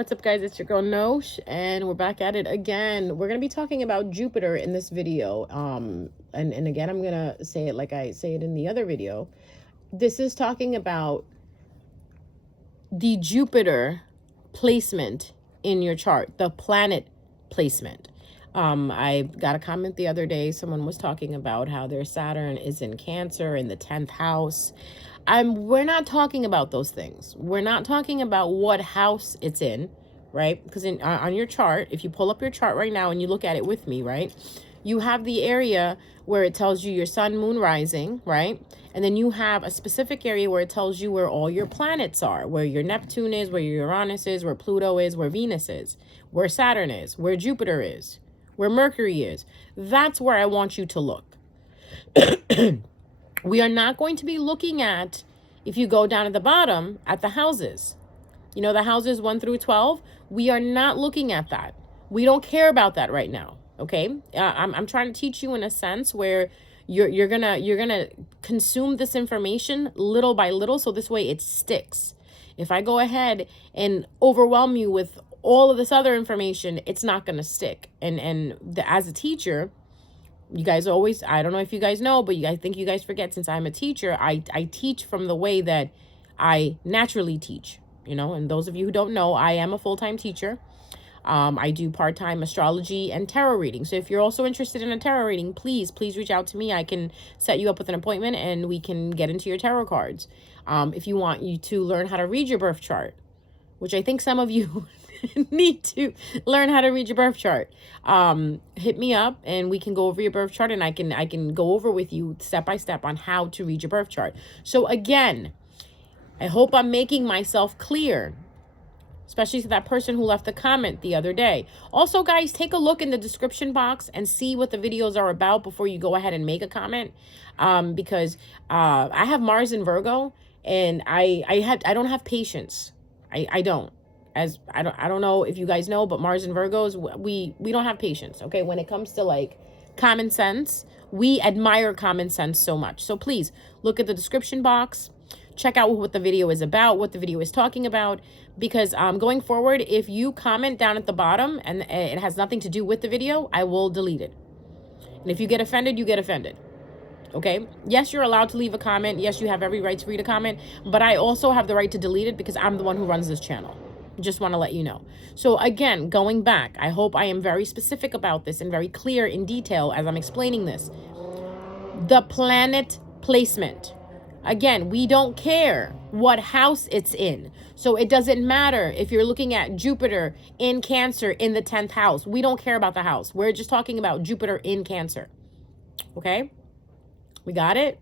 What's up, guys? It's your girl Nosh, and we're back at it again. We're gonna be talking about Jupiter in this video. And again, I'm gonna say it like I say it in the other video. This is talking about the Jupiter placement in your chart, the planet placement. I got a comment the other day. Someone was talking about how their Saturn is in Cancer in the 10th house. We're not talking about those things. We're not talking about what house it's in, right? Because on your chart, if you pull up your chart right now and you look at it with me, right, you have the area where it tells you your sun, moon, rising, right? And then you have a specific area where it tells you where all your planets are, where your Neptune is, where your Uranus is, where Pluto is, where Venus is, where Saturn is, where Jupiter is, where Mercury is. That's where I want you to look. We are not going to be looking at, if you go down at the bottom, at the houses. You know, the houses 1 through 12. We are not looking at that. We don't care about that right now. Okay. I'm trying to teach you in a sense where you're gonna consume this information little by little, so this way it sticks. If I go ahead and overwhelm you with all of this other information, it's not gonna stick. As a teacher, you guys always, I don't know if you guys know, but I think you guys forget, since I'm a teacher, I teach from the way that I naturally teach, you know. And those of you who don't know, I am a full-time teacher. I do part-time astrology and tarot reading. So if you're also interested in a tarot reading, please reach out to me. I can set you up with an appointment and we can get into your tarot cards. If you want you to learn how to read your birth chart, which I think some of you need to learn how to read your birth chart, hit me up and we can go over your birth chart, and I can go over with you step by step on how to read your birth chart. So again, I hope I'm making myself clear, especially to that person who left the comment the other day. Also, guys, take a look in the description box and see what the videos are about before you go ahead and make a comment, because I have Mars in Virgo, and I don't have patience. I don't. As I don't know if you guys know, but Mars and Virgos, we don't have patience. Okay, when it comes to like common sense, we admire common sense so much. So please look at the description box, check out what the video is about, what the video is talking about, because going forward, if you comment down at the bottom and it has nothing to do with the video, I will delete it. And if you get offended, you get offended. Okay, yes, you're allowed to leave a comment. Yes, you have every right to read a comment, but I also have the right to delete it because I'm the one who runs this channel. Just want to let you know. So again, going back, I hope I am very specific about this and very clear in detail as I'm explaining this. The planet placement. Again, we don't care what house it's in. So it doesn't matter if you're looking at Jupiter in Cancer in the 10th house. We don't care about the house. We're just talking about Jupiter in Cancer. Okay? We got it?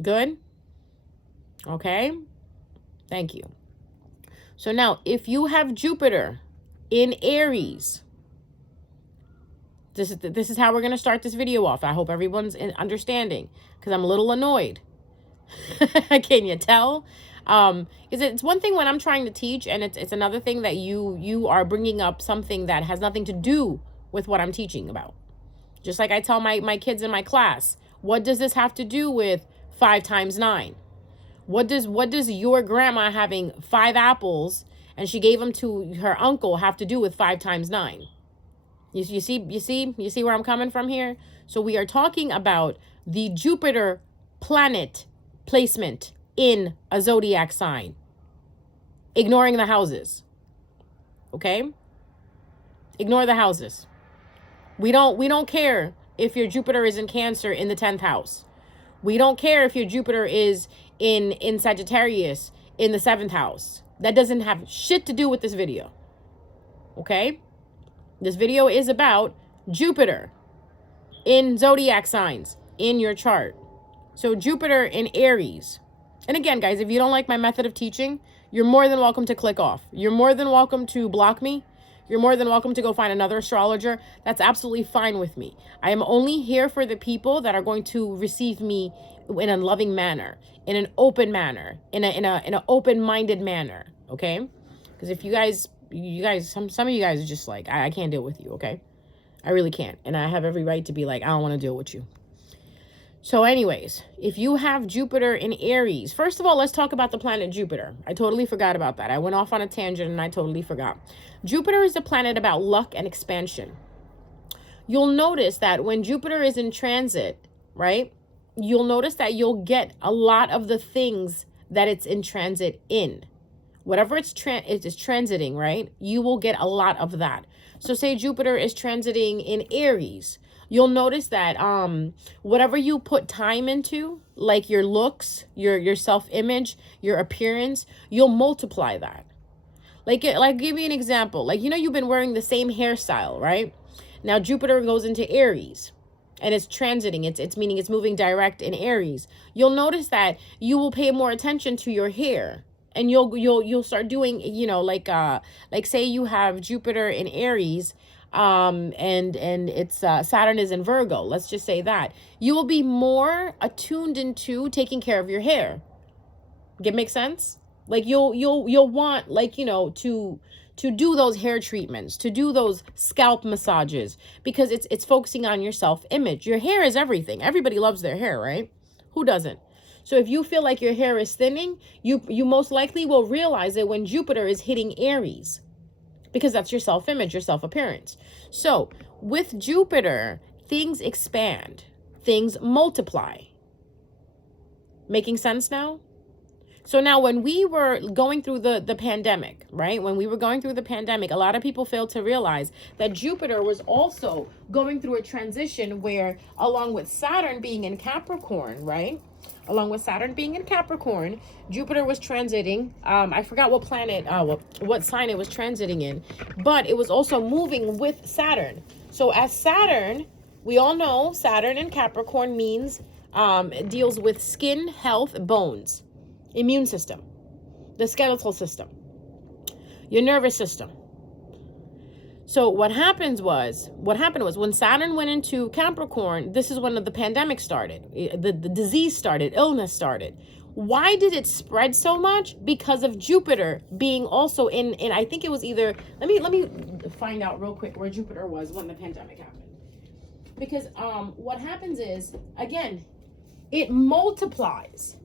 Good? Okay? Thank you. So now, if you have Jupiter in Aries, this is how we're going to start this video off. I hope everyone's understanding, because I'm a little annoyed. Can you tell? It's one thing when I'm trying to teach, and it's another thing that you are bringing up something that has nothing to do with what I'm teaching about. Just like I tell my kids in my class, what does this have to do with 5 times 9? What does your grandma having 5 apples and she gave them to her uncle have to do with 5 times 9? You see where I'm coming from here? So we are talking about the Jupiter planet placement in a zodiac sign, ignoring the houses. Okay? Ignore the houses. We don't care if your Jupiter is in Cancer in the 10th house. We don't care if your Jupiter is in Sagittarius in the 7th house. That doesn't have shit to do with this video. Okay? This video is about Jupiter in zodiac signs in your chart. So Jupiter in Aries. And again, guys, if you don't like my method of teaching, you're more than welcome to click off. You're more than welcome to block me. You're more than welcome to go find another astrologer. That's absolutely fine with me. I am only here for the people that are going to receive me in a loving manner, in an open manner, in an open-minded manner, okay? Because if you guys, some of you guys are just like, I can't deal with you, okay? I really can't. And I have every right to be like, I don't want to deal with you. So anyways, if you have Jupiter in Aries, first of all, let's talk about the planet Jupiter. I totally forgot about that. I went off on a tangent and I totally forgot. Jupiter is a planet about luck and expansion. You'll notice that when Jupiter is in transit, right? You'll notice that you'll get a lot of the things that it's in transit in. Whatever it is transiting, right? You will get a lot of that. So say Jupiter is transiting in Aries. You'll notice that whatever you put time into, like your looks, your self-image, your appearance, you'll multiply that. Like give me an example. Like, you've been wearing the same hairstyle, right? Now Jupiter goes into Aries and it's transiting. It's meaning it's moving direct in Aries. You'll notice that you will pay more attention to your hair. And you'll start doing, like say you have Jupiter in Aries, and it's Saturn is in Virgo. Let's just say that you will be more attuned into taking care of your hair. Make sense? Like you'll want, like, to do those hair treatments, to do those scalp massages, because it's focusing on your self-image. Your hair is everything. Everybody loves their hair, right? Who doesn't? So if you feel like your hair is thinning, you most likely will realize it when Jupiter is hitting Aries, because that's your self-image, your self-appearance. So with Jupiter, things expand, things multiply. Making sense now? So now when we were going through the pandemic, right? When we were going through the pandemic, a lot of people failed to realize that Jupiter was also going through a transition where, along with Saturn being in Capricorn, right? Along with Saturn being in Capricorn, Jupiter was transiting. I forgot what planet, what sign it was transiting in, but it was also moving with Saturn. So as Saturn, we all know Saturn in Capricorn means, it deals with skin, health, bones, immune system, the skeletal system, your nervous system. So what happened was when Saturn went into Capricorn, this is when the pandemic started, the disease started, illness started. Why did it spread so much? Because of Jupiter being also in I think it was either, let me find out real quick where Jupiter was when the pandemic happened. Because what happens is, again, it multiplies.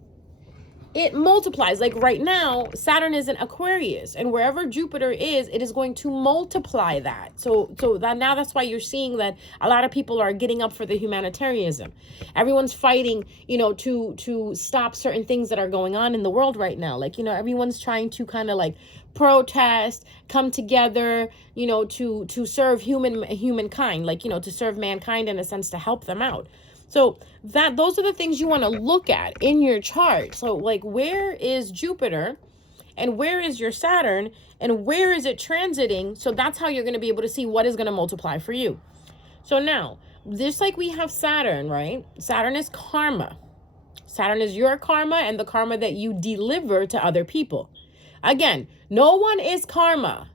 It multiplies. Like right now, Saturn is in Aquarius, and wherever Jupiter is, it is going to multiply that. So that now that's why you're seeing that a lot of people are getting up for the humanitarianism. Everyone's fighting, to stop certain things that are going on in the world right now. Like, everyone's trying to kind of like protest, come together, to serve humankind, like, to serve mankind in a sense, to help them out. So those are the things you want to look at in your chart. So like, where is Jupiter and where is your Saturn and where is it transiting? So that's how you're going to be able to see what is going to multiply for you. So now, just like we have Saturn, right? Saturn is karma. Saturn is your karma and the karma that you deliver to other people. Again, no one is karma.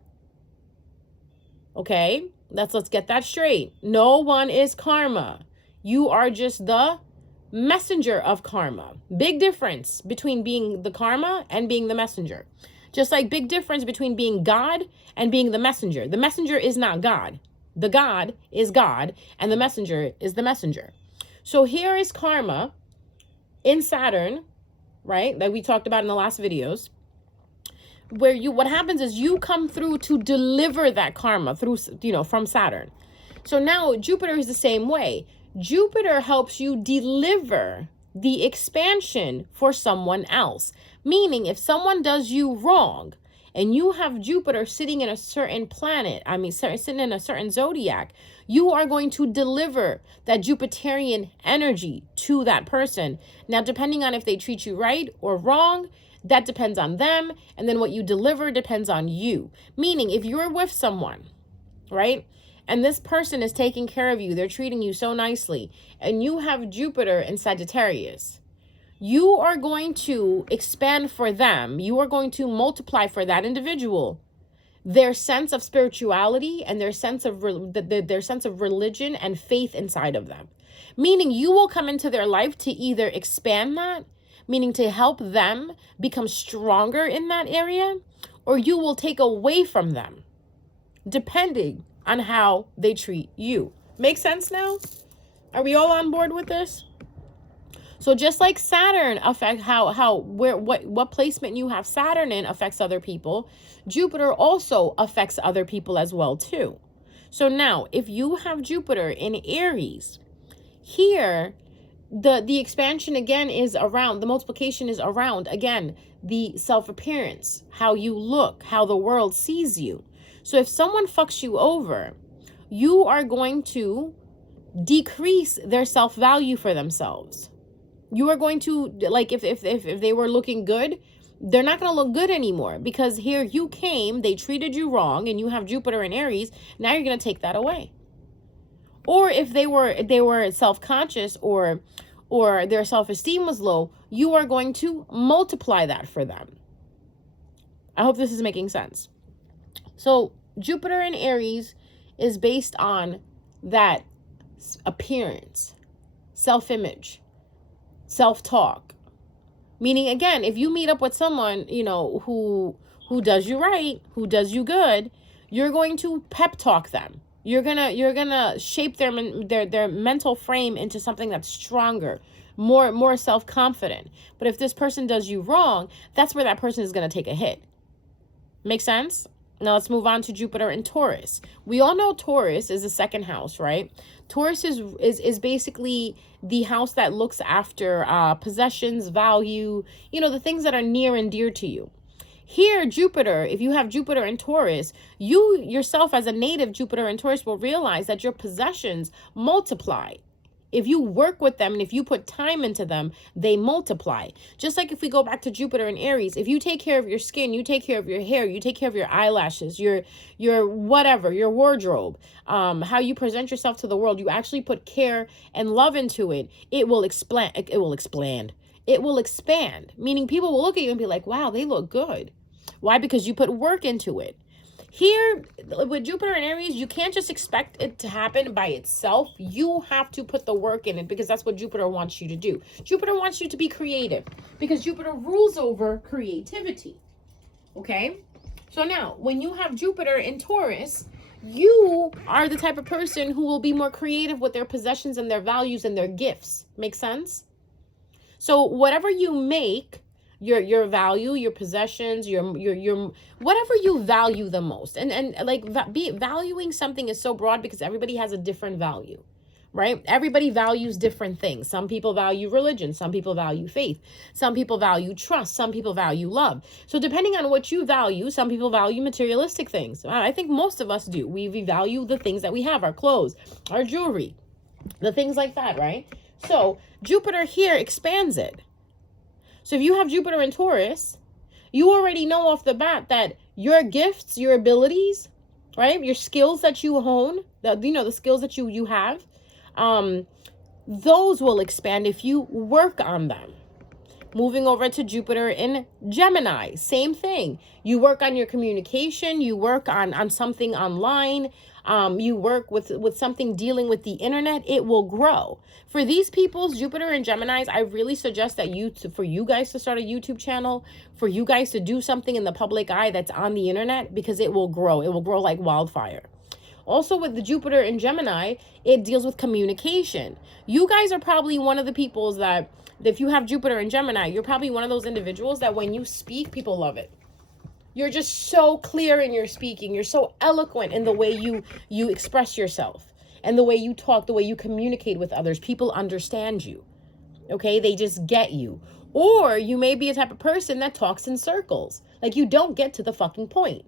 Okay? Let's get that straight. No one is karma. You are just the messenger of karma. Big difference between being the karma and being the messenger. Just like big difference between being God and being the messenger. The messenger is not God. The God is God and the messenger is the messenger. So here is karma in Saturn, right? That we talked about in the last videos. Where what happens is you come through to deliver that karma through, from Saturn. So now Jupiter is the same way. Jupiter helps you deliver the expansion for someone else. Meaning if someone does you wrong and you have Jupiter sitting in a certain planet, sitting in a certain zodiac, you are going to deliver that Jupiterian energy to that person. Now, depending on if they treat you right or wrong, that depends on them. And then what you deliver depends on you. Meaning if you're with someone, right? And this person is taking care of you, they're treating you so nicely, and you have Jupiter in Sagittarius, you are going to expand for them. You are going to multiply for that individual their sense of spirituality and their sense of religion and faith inside of them. Meaning you will come into their life to either expand that, meaning to help them become stronger in that area, or you will take away from them, depending on how they treat you. Make sense now? Are we all on board with this? So just like Saturn affect what placement you have Saturn in affects other people, Jupiter also affects other people as well too. So now, if you have Jupiter in Aries, here the expansion again is around, the multiplication is around again the self-appearance, how you look, how the world sees you. So if someone fucks you over, you are going to decrease their self-value for themselves. You are going to, like, if they were looking good, they're not going to look good anymore, because here you came, they treated you wrong, and you have Jupiter in Aries. Now you're going to take that away. Or if they were self-conscious, or their self-esteem was low, you are going to multiply that for them. I hope this is making sense. So Jupiter in Aries is based on that appearance, self-image, self-talk. Meaning, again, if you meet up with someone, you know, who does you right, who does you good, you're going to pep talk them. You're gonna shape their mental frame into something that's stronger, more self-confident. But if this person does you wrong, that's where that person is gonna take a hit. Make sense? Now let's move on to Jupiter and Taurus. We all know Taurus is the second house, right? Taurus is basically the house that looks after possessions, value, you know, the things that are near and dear to you. Here, Jupiter, if you have Jupiter in Taurus, you yourself as a native Jupiter in Taurus will realize that your possessions multiply. If you work with them and if you put time into them, they multiply. Just like if we go back to Jupiter in Aries, if you take care of your skin, you take care of your hair, you take care of your eyelashes, your whatever, your wardrobe, how you present yourself to the world, you actually put care and love into it, it will expand. It will expand, meaning people will look at you and be like, wow, they look good. Why? Because you put work into it. Here, with Jupiter and Aries, you can't just expect it to happen by itself. You have to put the work in it, because that's what Jupiter wants you to do. Jupiter wants you to be creative, because Jupiter rules over creativity. Okay? So now, when you have Jupiter in Taurus, you are the type of person who will be more creative with their possessions and their values and their gifts. Make sense? So whatever you make, your value, your possessions, your whatever you value the most, and like valuing something is so broad, because everybody has a different value, right? Everybody values different things. Some people value religion, some people value faith, some people value trust, some people value love. So depending on what you value, some people value materialistic things. I think most of us do. We value the things that we have, our clothes, our jewelry, the things like that, right? So Jupiter here expands it. So if you have Jupiter in Taurus, you already know off the bat that your gifts, your abilities, right? Your skills that you hone, the skills that you have, those will expand if you work on them. Moving over to Jupiter in Gemini, same thing. You work on your communication, you work on something online, you work with something dealing with the internet, it will grow. For these people's Jupiter and Geminis, I really suggest that for you guys to start a YouTube channel, for you guys to do something in the public eye that's on the internet, because it will grow. It will grow like wildfire. Also with the Jupiter in Gemini, it deals with communication. You guys are probably one of the peoples that if you have Jupiter in Gemini, you're probably one of those individuals that when you speak, people love it. You're just so clear in your speaking. You're so eloquent in the way you express yourself and the way you talk, the way you communicate with others. People understand you. Okay? They just get you. Or you may be a type of person that talks in circles. Like you don't get to the fucking point.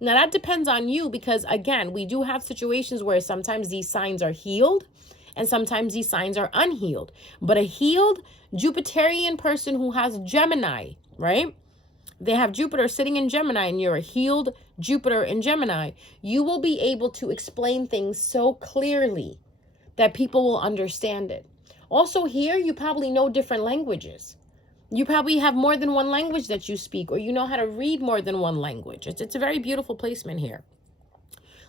Now that depends on you, because again, we do have situations where sometimes these signs are healed and sometimes these signs are unhealed. But a healed Jupiterian person who has Gemini, right? They have Jupiter sitting in Gemini, and you're a healed Jupiter in Gemini. You will be able to explain things so clearly that people will understand it. Also here, you probably know different languages. You probably have more than one language that you speak, or you know how to read more than one language. It's a very beautiful placement here.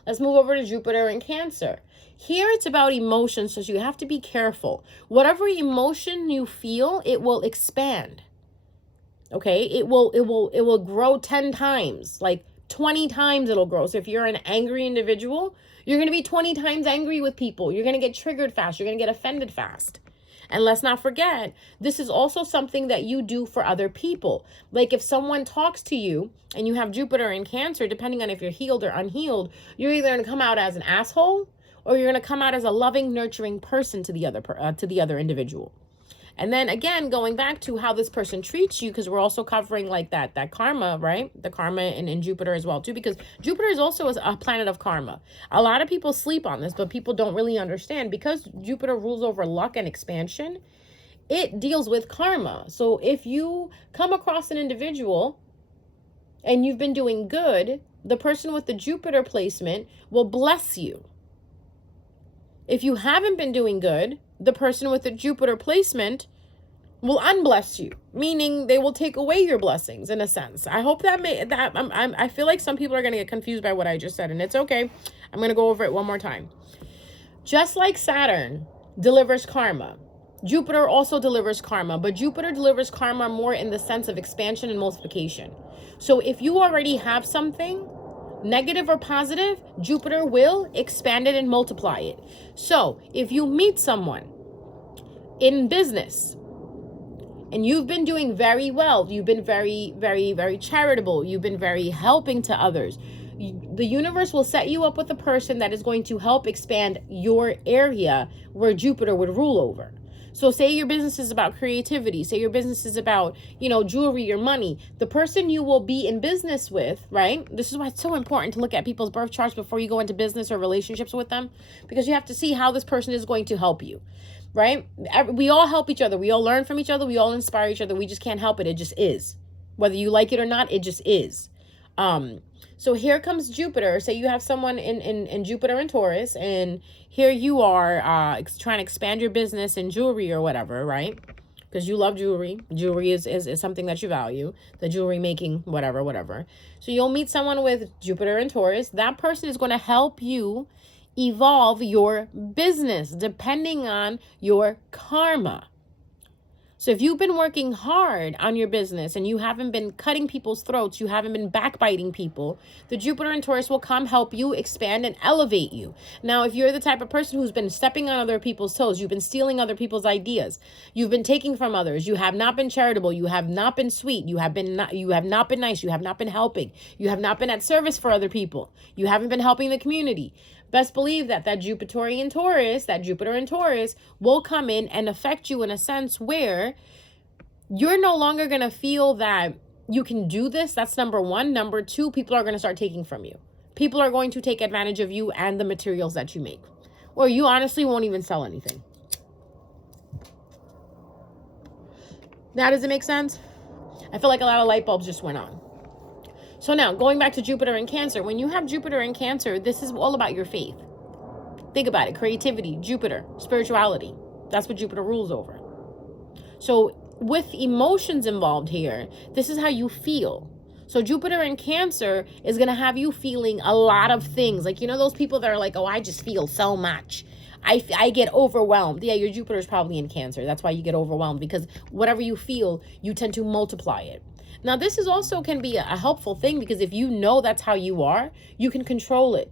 Let's move over to Jupiter in Cancer. Here it's about emotions, so you have to be careful. Whatever emotion you feel, it will expand. Okay? It will grow 10 times, like 20 times it'll grow. So if you're an angry individual, you're going to be 20 times angry with people. You're going to get triggered fast. You're going to get offended fast. And let's not forget, this is also something that you do for other people. Like if someone talks to you and you have Jupiter in Cancer, depending on if you're healed or unhealed, you're either going to come out as an asshole or you're going to come out as a loving, nurturing person to the other individual. And then again, going back to how this person treats you, because we're also covering like that karma, right? The karma in Jupiter as well too, because Jupiter is also a planet of karma. A lot of people sleep on this, but people don't really understand, because Jupiter rules over luck and expansion. It deals with karma. So if you come across an individual and you've been doing good, the person with the Jupiter placement will bless you. If you haven't been doing good, the person with the Jupiter placement will unbless you, meaning they will take away your blessings in a sense. I hope I feel like some people are going to get confused by what I just said, and it's okay. I'm going to go over it one more time. Just like Saturn delivers karma, Jupiter also delivers karma, but Jupiter delivers karma more in the sense of expansion and multiplication. So if you already have something, negative or positive, Jupiter will expand it and multiply it. So if you meet someone in business and you've been doing very well, you've been very, very, very charitable, you've been very helping to others, the universe will set you up with a person that is going to help expand your area where Jupiter would rule over. So say your business is about creativity, say your business is about, jewelry or money. The person you will be in business with, right? This is why it's so important to look at people's birth charts before you go into business or relationships with them, because you have to see how this person is going to help you, right? We all help each other. We all learn from each other. We all inspire each other. We just can't help it. It just is. Whether you like it or not, it just is. So here comes Jupiter. Say you have someone in Jupiter and Taurus, and here you are trying to expand your business in jewelry or whatever, right? Because you love jewelry. Jewelry is something that you value. The jewelry making, whatever. So you'll meet someone with Jupiter and Taurus. That person is going to help you evolve your business depending on your karma. So if you've been working hard on your business and you haven't been cutting people's throats, you haven't been backbiting people, the Jupiter and Taurus will come help you expand and elevate you. Now, if you're the type of person who's been stepping on other people's toes, you've been stealing other people's ideas, you've been taking from others, you have not been charitable, you have not been sweet, you have not been nice, you have not been helping, you have not been at service for other people, you haven't been helping the community, best believe that Jupiter and Taurus will come in and affect you in a sense where you're no longer going to feel that you can do this. That's number one. Number two, people are going to start taking from you. People are going to take advantage of you and the materials that you make, or you honestly won't even sell anything. Now, does it make sense? I feel like a lot of light bulbs just went on. So now, going back to Jupiter and Cancer, when you have Jupiter in Cancer, this is all about your faith. Think about it. Creativity, Jupiter, spirituality. That's what Jupiter rules over. So with emotions involved here, this is how you feel. So Jupiter in Cancer is going to have you feeling a lot of things. Like, those people that are like, oh, I just feel so much. I get overwhelmed. Yeah, your Jupiter is probably in Cancer. That's why you get overwhelmed, because whatever you feel, you tend to multiply it. Now, this is also can be a helpful thing, because if you know that's how you are, you can control it.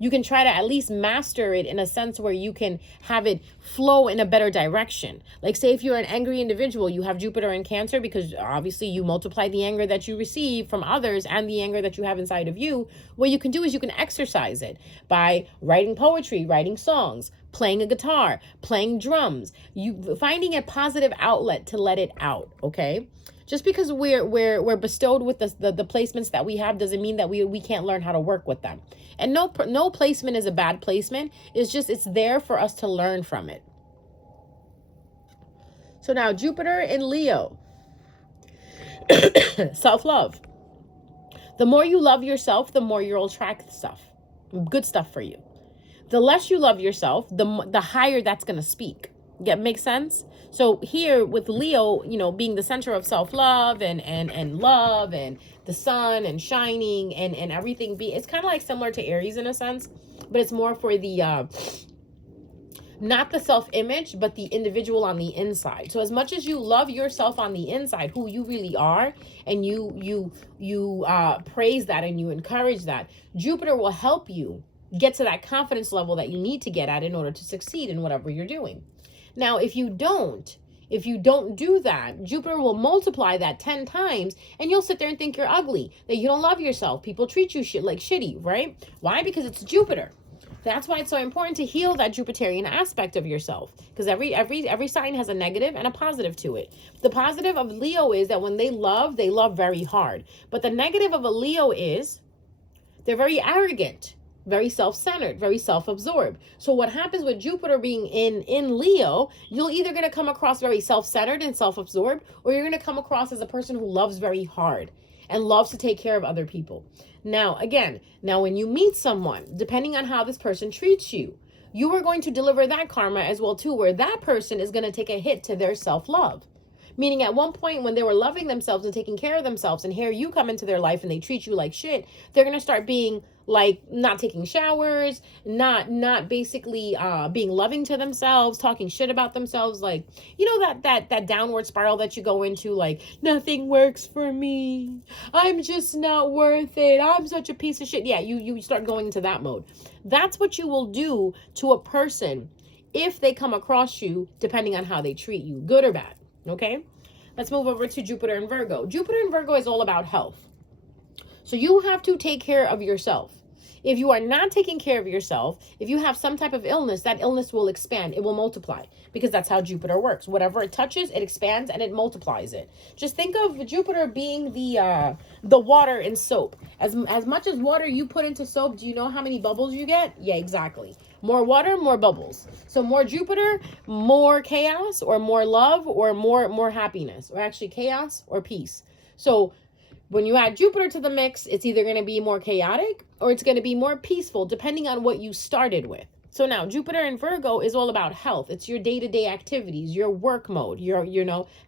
You can try to at least master it in a sense where you can have it flow in a better direction. Like, say if you're an angry individual, you have Jupiter in Cancer, because obviously you multiply the anger that you receive from others and the anger that you have inside of you. What you can do is you can exercise it by writing poetry, writing songs, playing a guitar, playing drums, you finding a positive outlet to let it out, okay? Just because we're bestowed with the placements that we have doesn't mean that we can't learn how to work with them. And no placement is a bad placement. It's there for us to learn from it. So now Jupiter in Leo. Self-love. The more you love yourself, the more you'll attract stuff. Good stuff for you. The less you love yourself, the higher that's going to speak. Makes sense? So here with Leo, being the center of self-love and love and the sun and shining and everything, it's kind of like similar to Aries in a sense, but it's more for the not the self-image, but the individual on the inside. So as much as you love yourself on the inside, who you really are, and you praise that and you encourage that, Jupiter will help you get to that confidence level that you need to get at in order to succeed in whatever you're doing. Now, if you don't do that, Jupiter will multiply that 10 times, and you'll sit there and think you're ugly, that you don't love yourself. People treat you shitty, right? Why? Because it's Jupiter. That's why it's so important to heal that Jupiterian aspect of yourself, because every sign has a negative and a positive to it. The positive of Leo is that when they love very hard. But the negative of a Leo is they're very arrogant, very self-centered, very self-absorbed. So what happens with Jupiter being in Leo, you're either going to come across very self-centered and self-absorbed, or you're going to come across as a person who loves very hard and loves to take care of other people. Now, when you meet someone, depending on how this person treats you, you are going to deliver that karma as well too, where that person is going to take a hit to their self-love. Meaning at one point when they were loving themselves and taking care of themselves, and here you come into their life and they treat you like shit, they're going to start being like not taking showers, not basically being loving to themselves, talking shit about themselves, like, you know, that downward spiral that you go into, like, nothing works for me, I'm just not worth it, I'm such a piece of shit. Yeah, you start going into that mode. That's what you will do to a person if they come across you, depending on how they treat you, good or bad. Okay, let's move over to Jupiter and Virgo. Jupiter and Virgo is all about health. So you have to take care of yourself. If you are not taking care of yourself, if you have some type of illness, that illness will expand. It will multiply, because that's how Jupiter works. Whatever it touches, it expands and it multiplies it. Just think of Jupiter being the water in soap. As much as water you put into soap, do you know how many bubbles you get? Yeah, exactly. More water, more bubbles. So more Jupiter, more chaos, or more love, or more happiness, or actually chaos or peace. So when you add Jupiter to the mix, it's either going to be more chaotic or it's going to be more peaceful, depending on what you started with. So now Jupiter in Virgo is all about health. It's your day-to-day activities, your work mode,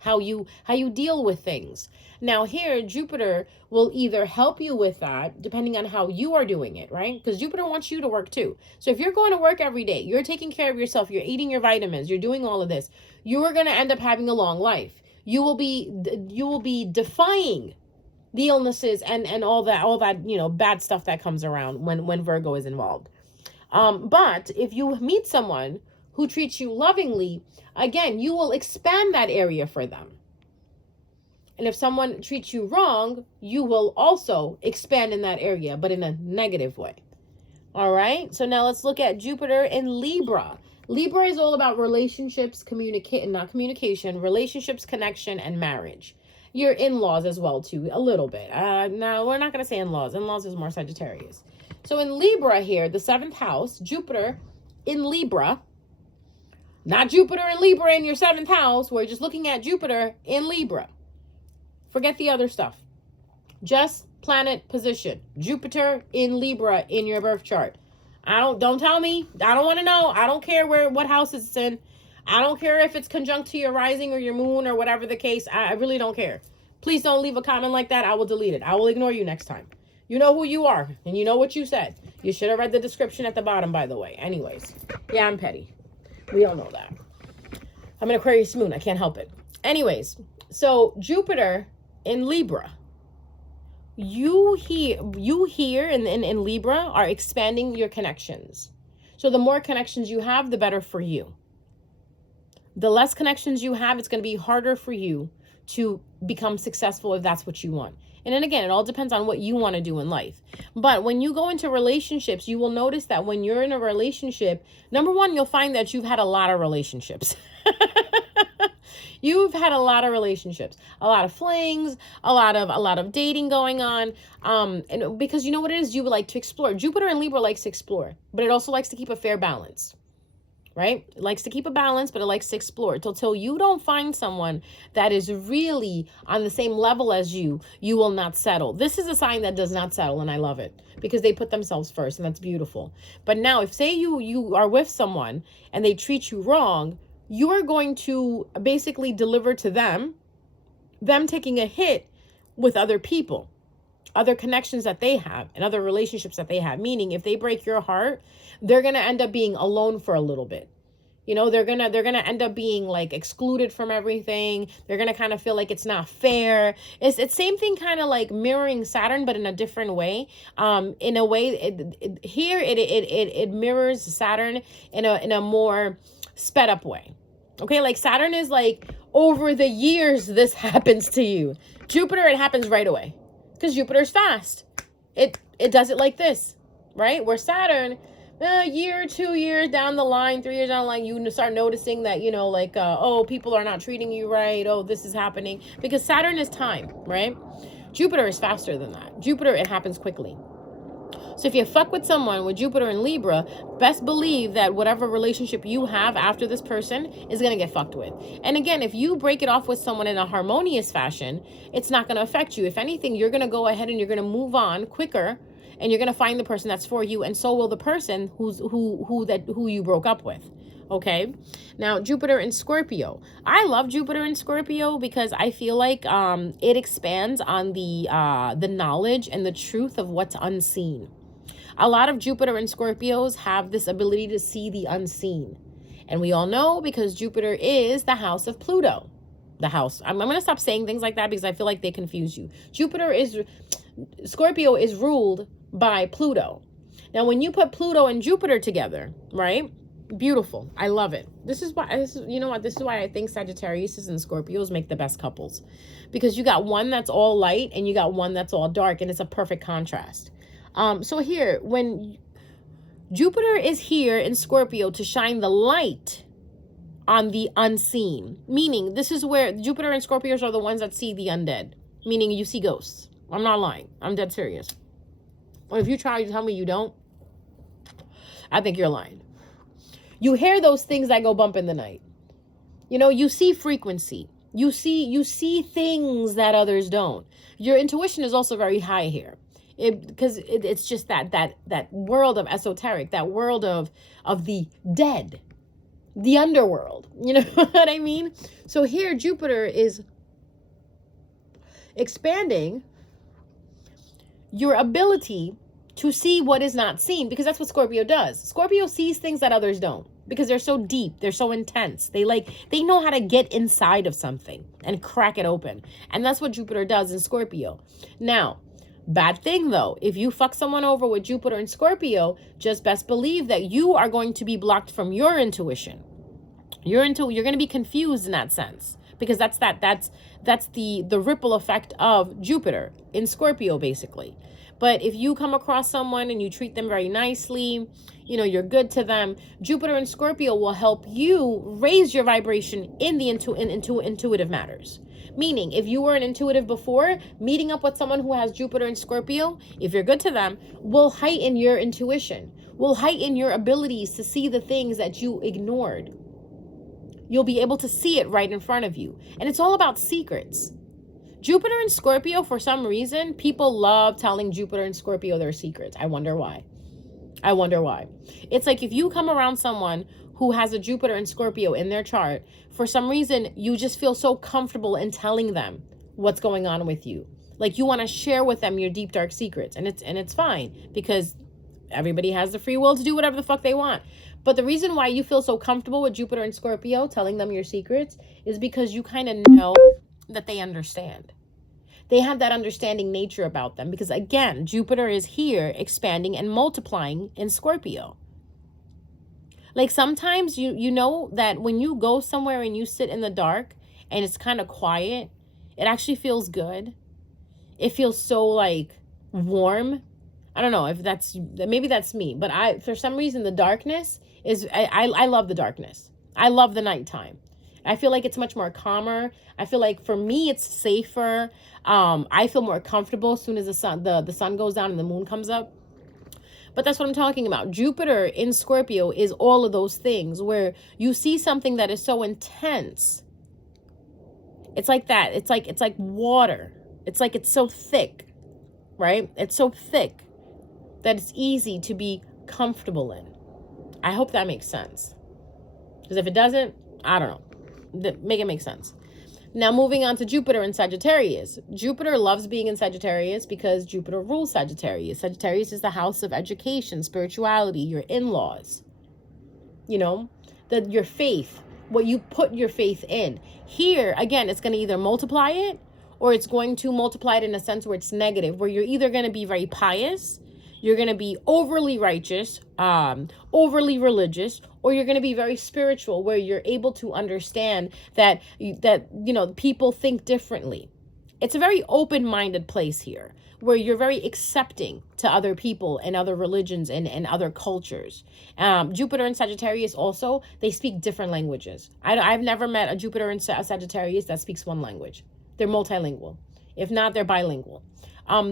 how you deal with things. Now here, Jupiter will either help you with that, depending on how you are doing it, right? Because Jupiter wants you to work too. So if you're going to work every day, you're taking care of yourself, you're eating your vitamins, you're doing all of this, you are going to end up having a long life. You will be defying the illnesses and all that, bad stuff that comes around when Virgo is involved. But if you meet someone who treats you lovingly, again, you will expand that area for them. And if someone treats you wrong, you will also expand in that area, but in a negative way. All right. So now let's look at Jupiter in Libra. Libra is all about relationships, relationships, connection, and marriage. Your in-laws as well too, a little bit. No, we're not going to say in-laws. In-laws is more Sagittarius. So in Libra here, the 7th house, Jupiter in Libra, not Jupiter in Libra in your 7th house. We're just looking at Jupiter in Libra. Forget the other stuff. Just planet position. Jupiter in Libra in your birth chart. Don't tell me. I don't want to know. I don't care what house it's in. I don't care if it's conjunct to your rising or your moon or whatever the case. I really don't care. Please don't leave a comment like that. I will delete it. I will ignore you next time. You know who you are and you know what you said. You should have read the description at the bottom, by the way. Anyways, yeah, I'm petty. We all know that. I'm an Aquarius moon. I can't help it. Anyways, so Jupiter in Libra. You here in Libra are expanding your connections. So the more connections you have, the better for you. The less connections you have, it's going to be harder for you to become successful if that's what you want. And then again, it all depends on what you want to do in life. But when you go into relationships, you will notice that when you're in a relationship, number one, you'll find that you've had a lot of relationships. You've had a lot of relationships, a lot of flings, a lot of dating going on. And because you know what it is, you would like to explore. Jupiter in Libra likes to explore, but it also likes to keep a fair balance. Right? It likes to keep a balance, but it likes to explore. Till you don't find someone that is really on the same level as you, you will not settle. This is a sign that does not settle, and I love it because they put themselves first, and that's beautiful. But now, if say you are with someone and they treat you wrong, you are going to basically deliver to them taking a hit with other people, other connections that they have, and other relationships that they have. Meaning, if they break your heart, they're going to end up being alone for a little bit. You know, they're going to end up being like excluded from everything. They're going to kind of feel like it's not fair. It's same thing, kind of like mirroring Saturn, but in a different way. In a way, it mirrors Saturn in a more sped up way. Okay, like Saturn is like over the years this happens to you. Jupiter, it happens right away because Jupiter's fast. It does it like this, right? Where Saturn, a year, 2 years down the line, 3 years down the line, you start noticing that, like, oh, people are not treating you right. Oh, this is happening. Because Saturn is time, right? Jupiter is faster than that. Jupiter, it happens quickly. So if you fuck with someone with Jupiter and Libra, best believe that whatever relationship you have after this person is going to get fucked with. And again, if you break it off with someone in a harmonious fashion, it's not going to affect you. If anything, you're going to go ahead and you're going to move on quicker, and you're going to find the person that's for you, and so will the person who you broke up with. Okay. Now, Jupiter in Scorpio. I love Jupiter in Scorpio because I feel like it expands on the knowledge and the truth of what's unseen. A lot of Jupiter and Scorpios have this ability to see the unseen. And we all know because Jupiter is the house of Pluto. The house. I'm going to stop saying things like that because I feel like they confuse you. Scorpio is ruled by Pluto. Now, when you put Pluto and Jupiter together, right? Beautiful. I love it. This is why I think Sagittarius and Scorpios make the best couples, because you got one that's all light and you got one that's all dark, and it's a perfect contrast. So here, when Jupiter is here in Scorpio to shine the light on the unseen, meaning this is where Jupiter and Scorpios are the ones that see the undead, meaning you see ghosts. I'm not lying. I'm dead serious. Or if you try to tell me you don't, I think you're lying. You hear those things that go bump in the night. You see frequency. You see things that others don't. Your intuition is also very high here. Because it's just that world of esoteric, that world of the dead, the underworld. You know what I mean? So here Jupiter is expanding your ability to see what is not seen, because that's what Scorpio does. Scorpio sees things that others don't because they're so deep, they're so intense. They know how to get inside of something and crack it open. And that's what Jupiter does in Scorpio. Now, bad thing though, if you fuck someone over with Jupiter and Scorpio, just best believe that you are going to be blocked from your intuition. You're going to be confused in that sense, because that's the ripple effect of Jupiter in Scorpio, basically. But if you come across someone and you treat them very nicely, you're good to them, Jupiter and Scorpio will help you raise your vibration in intuitive matters. Meaning, if you were an intuitive before, meeting up with someone who has Jupiter and Scorpio, if you're good to them, will heighten your intuition, will heighten your abilities to see the things that you ignored. You'll be able to see it right in front of you. And it's all about secrets. Jupiter and Scorpio, for some reason, people love telling Jupiter and Scorpio their secrets. I wonder why. It's like if you come around someone who has a Jupiter and Scorpio in their chart, for some reason, you just feel so comfortable in telling them what's going on with you. Like you want to share with them your deep, dark secrets. And it's fine, because everybody has the free will to do whatever the fuck they want. But the reason why you feel so comfortable with Jupiter and Scorpio telling them your secrets is because you kind of know that they understand. They have that understanding nature about them, because again, Jupiter is here expanding and multiplying in Scorpio. Like sometimes you know that when you go somewhere and you sit in the dark and it's kind of quiet, it actually feels good. It feels so like warm. I don't know if maybe that's me, but for some reason the darkness is, I love the darkness. I love the nighttime. I feel like it's much more calmer. I feel like for me it's safer. I feel more comfortable as soon as the sun goes down and the moon comes up. But that's what I'm talking about. Jupiter in Scorpio is all of those things where you see something that is so intense. It's like that. It's like water. It's like it's so thick, right? It's so thick that it's easy to be comfortable in. I hope that makes sense. Because if it doesn't, I don't know. Make it make sense. Now, moving on to Jupiter in Sagittarius. Jupiter loves being in Sagittarius because Jupiter rules Sagittarius. Sagittarius is the house of education, spirituality, your in-laws. Your faith, what you put your faith in. Here, again, it's going to either multiply it or it's going to multiply it in a sense where it's negative, where you're either going to be very pious, You're going to be overly righteous, overly religious, or you're going to be very spiritual, where you're able to understand that people think differently. It's a very open-minded place here, where you're very accepting to other people and other religions and other cultures. Jupiter and Sagittarius also, they speak different languages. I've never met a Jupiter and Sagittarius that speaks one language. They're multilingual. If not, they're bilingual.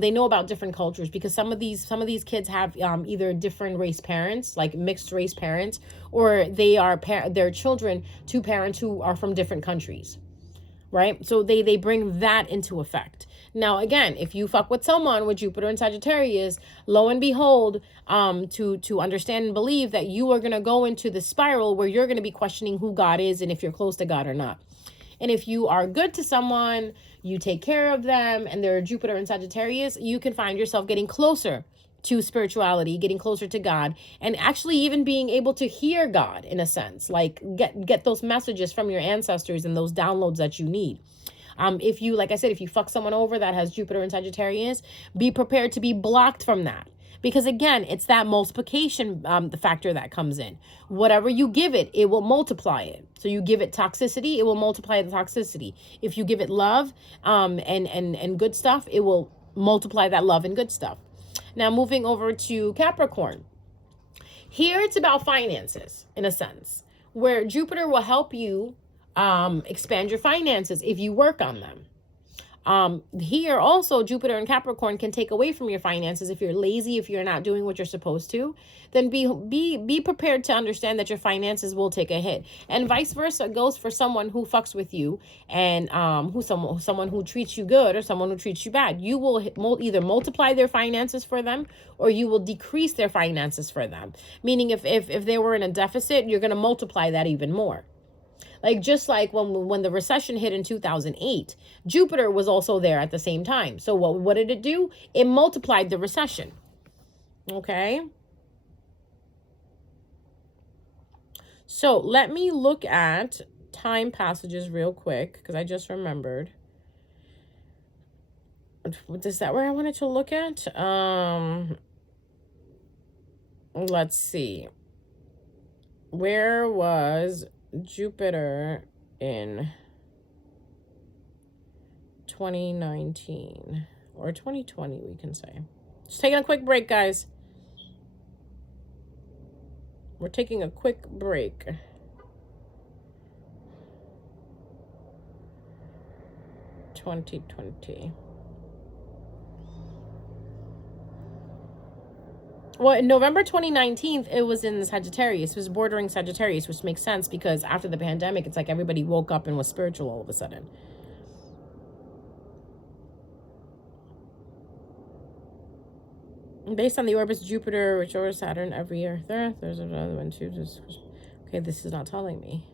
They know about different cultures, because some of these kids have either different race parents, like mixed race parents, or they are their children to parents who are from different countries. Right? So they bring that into effect. Now, again, if you fuck with someone with Jupiter and Sagittarius, lo and behold, to understand and believe that you are going to go into the spiral where you're going to be questioning who God is and if you're close to God or not. And if you are good to someone, you take care of them, and they're Jupiter and Sagittarius, you can find yourself getting closer to spirituality, getting closer to God, and actually even being able to hear God in a sense, like get those messages from your ancestors and those downloads that you need. If you, like I said, if you fuck someone over that has Jupiter and Sagittarius, be prepared to be blocked from that. Because again, it's that multiplication the factor that comes in. Whatever you give it, it will multiply it. So you give it toxicity, it will multiply the toxicity. If you give it love and good stuff, it will multiply that love and good stuff. Now, moving over to Capricorn. Here, it's about finances, in a sense, where Jupiter will help you expand your finances if you work on them. Here, also, Jupiter and Capricorn can take away from your finances if you're lazy, if you're not doing what you're supposed to. Then be prepared to understand that your finances will take a hit, and vice versa goes for someone who fucks with you and someone who treats you good or someone who treats you bad. You will either multiply their finances for them, or you will decrease their finances for them. Meaning, if they were in a deficit, you're going to multiply that even more. Like, just like when the recession hit in 2008, Jupiter was also there at the same time. So what did it do? It multiplied the recession. Okay. So let me look at time passages real quick, because I just remembered. Is that where I wanted to look at? Let's see. Where was Jupiter in 2019 or 2020, we can say. Just taking a quick break, guys. We're taking a quick break. (2020). Well, in November 2019, it was in Sagittarius. It was bordering Sagittarius, which makes sense because after the pandemic, it's like everybody woke up and was spiritual all of a sudden. Based on the orbits Jupiter, which orbits Saturn every year. There's another one too. Okay, this is not telling me.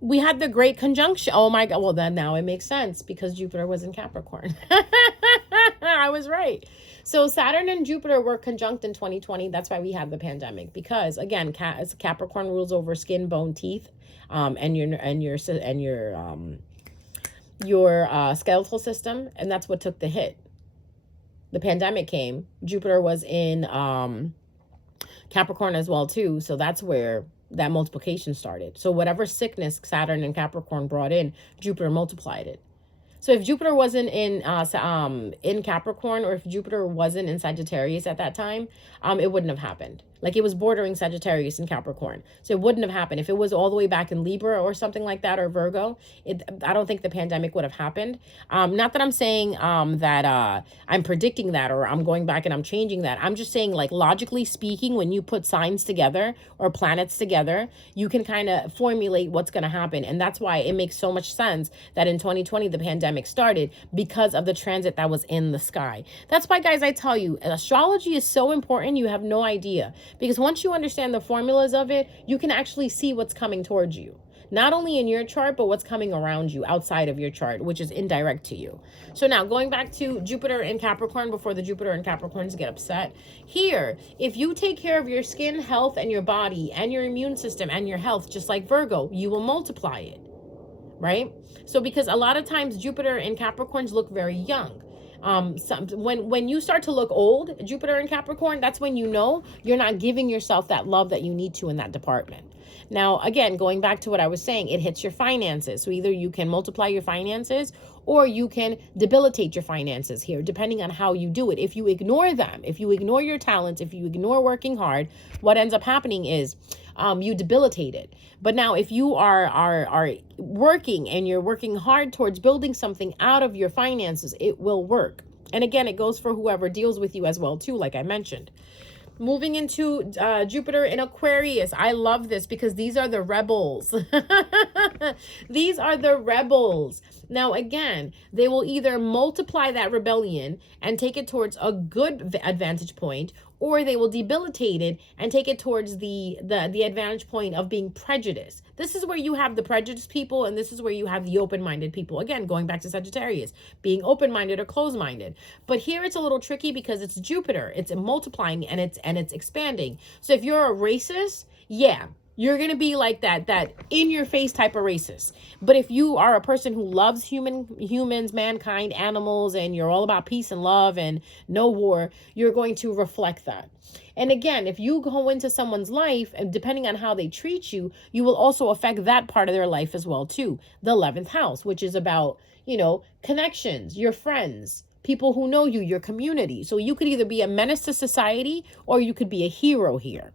We had the great conjunction. Oh my God. Well, then now it makes sense because Jupiter was in Capricorn. I was right. So Saturn and Jupiter were conjunct in 2020. That's why we had the pandemic. Because again, Capricorn rules over skin, bone, teeth, and your skeletal system, and that's what took the hit. The pandemic came. Jupiter was in Capricorn as well too. So that's where that multiplication started. So whatever sickness Saturn and Capricorn brought in, Jupiter multiplied it. So if Jupiter wasn't in Capricorn, or if Jupiter wasn't in Sagittarius at that time, it wouldn't have happened. Like, it was bordering Sagittarius and Capricorn. So it wouldn't have happened. If it was all the way back in Libra or something like that, or Virgo, I don't think the pandemic would have happened. Not that I'm saying that I'm predicting that, or I'm going back and I'm changing that. I'm just saying, like, logically speaking, when you put signs together or planets together, you can kind of formulate what's going to happen. And that's why it makes so much sense that in 2020, the pandemic started, because of the transit that was in the sky. That's why, guys, I tell you, astrology is so important. You have no idea. Because once you understand the formulas of it, you can actually see what's coming towards you. Not only in your chart, but what's coming around you outside of your chart, which is indirect to you. So now, going back to Jupiter and Capricorn, before the Jupiter and Capricorns get upset. Here, if you take care of your skin, health, and your body, and your immune system, and your health, just like Virgo, you will multiply it. right? So because a lot of times Jupiter and Capricorns look very young. When you start to look old, Jupiter and Capricorn, that's when you know you're not giving yourself that love that you need to in that department. Now, again, going back to what I was saying, it hits your finances. So either you can multiply your finances or you can debilitate your finances here, depending on how you do it. If you ignore them, if you ignore your talents, if you ignore working hard, what ends up happening is you debilitate it. But now if you are working and you're working hard towards building something out of your finances, it will work. And again, it goes for whoever deals with you as well too, like I mentioned. Moving into Jupiter in Aquarius. I love this because these are the rebels. These are the rebels. Now, again, they will either multiply that rebellion and take it towards a good advantage point, or they will debilitate it and take it towards the advantage point of being prejudiced. This is where you have the prejudiced people, and this is where you have the open-minded people. Again, going back to Sagittarius, being open-minded or closed-minded. But here it's a little tricky because it's Jupiter. It's multiplying and it's expanding. So if you're a racist, yeah, you're going to be like that in your face type of racist. But if you are a person who loves humans, mankind, animals, and you're all about peace and love and no war, you're going to reflect that. And again, if you go into someone's life and depending on how they treat you, you will also affect that part of their life as well too. The 11th house, which is about, connections, your friends, people who know you, your community. So you could either be a menace to society or you could be a hero here.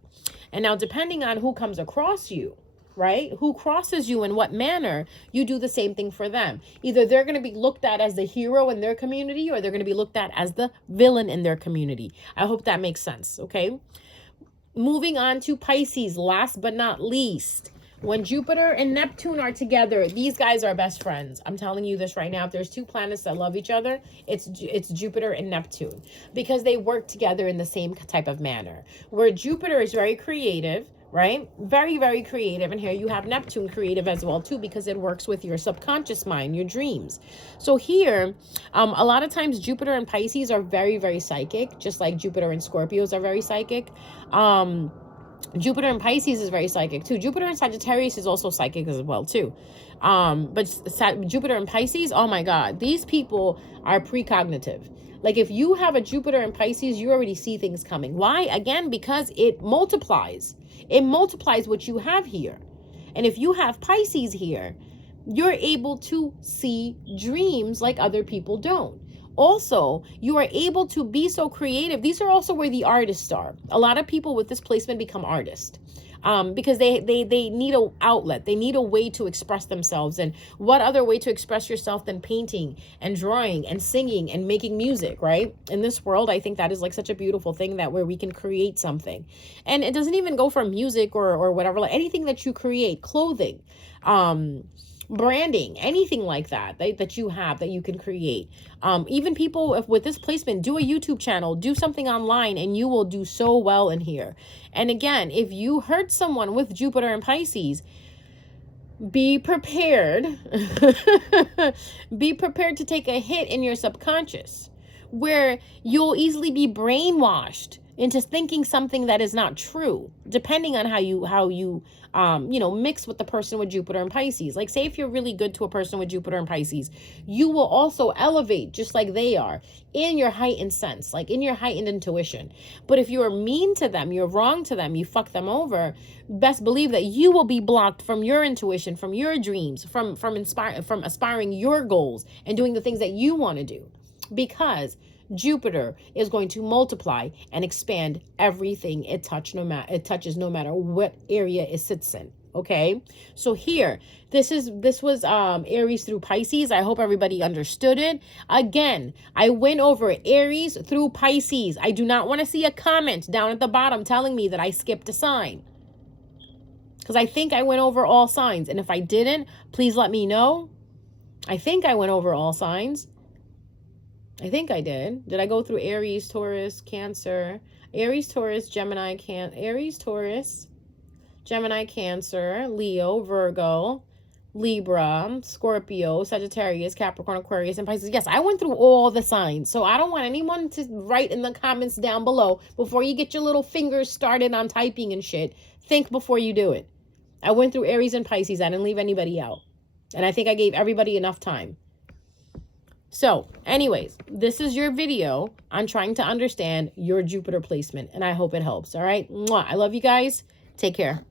And now, depending on who comes across you, right? Who crosses you in what manner, you do the same thing for them. Either they're going to be looked at as the hero in their community or they're going to be looked at as the villain in their community. I hope that makes sense, okay? Moving on to Pisces, last but not least. When Jupiter and Neptune are together, these guys are best friends. I'm telling you this right now. If there's two planets that love each other, it's Jupiter and Neptune because they work together in the same type of manner. Where Jupiter is very creative, right? Very, very creative. And here you have Neptune creative as well too because it works with your subconscious mind, your dreams. So here, a lot of times Jupiter and Pisces are very, very psychic, just like Jupiter and Scorpios are very psychic. Jupiter and Pisces is very psychic too. Jupiter and Sagittarius is also psychic as well too. But Jupiter and Pisces, oh my God, these people are precognitive. Like if you have a Jupiter and Pisces, you already see things coming. Why? Again, because it multiplies. It multiplies what you have here. And if you have Pisces here, you're able to see dreams like other people don't. Also, you are able to be so creative. These are also where the artists are. A lot of people with this placement become artists because they need an outlet. They need a way to express themselves. And what other way to express yourself than painting and drawing and singing and making music, right? In this world, I think that is like such a beautiful thing that where we can create something. And it doesn't even go for music or whatever, like anything that you create, clothing, branding, anything like that you have that you can create. Even people with this placement, do a YouTube channel, do something online, and you will do so well in here. And again, if you hurt someone with Jupiter and Pisces, be prepared. Be prepared to take a hit in your subconscious where you'll easily be brainwashed into thinking something that is not true, depending on how you mix with the person with Jupiter and Pisces. Like say if you're really good to a person with Jupiter and Pisces, you will also elevate just like they are in your heightened sense, like in your heightened intuition. But if you are mean to them, you're wrong to them, you fuck them over, best believe that you will be blocked from your intuition, from your dreams, from aspiring your goals and doing the things that you want to do. Because Jupiter is going to multiply and expand everything it touches, no matter what area it sits in. Okay, so here, this was Aries through Pisces. I hope everybody understood it. Again, I went over Aries through Pisces. I do not want to see a comment down at the bottom telling me that I skipped a sign, because I think I went over all signs. And if I didn't, please let me know. I think I went over all signs. I think I did. Did I go through Aries, Taurus, Cancer, Aries, Taurus, Gemini, Aries, Taurus, Gemini, Cancer, Leo, Virgo, Libra, Scorpio, Sagittarius, Capricorn, Aquarius, and Pisces? Yes, I went through all the signs. So I don't want anyone to write in the comments down below before you get your little fingers started on typing and shit. Think before you do it. I went through Aries and Pisces. I didn't leave anybody out. And I think I gave everybody enough time. So, anyways, this is your video on trying to understand your Jupiter placement, and I hope it helps. All right. Mwah. I love you guys. Take care.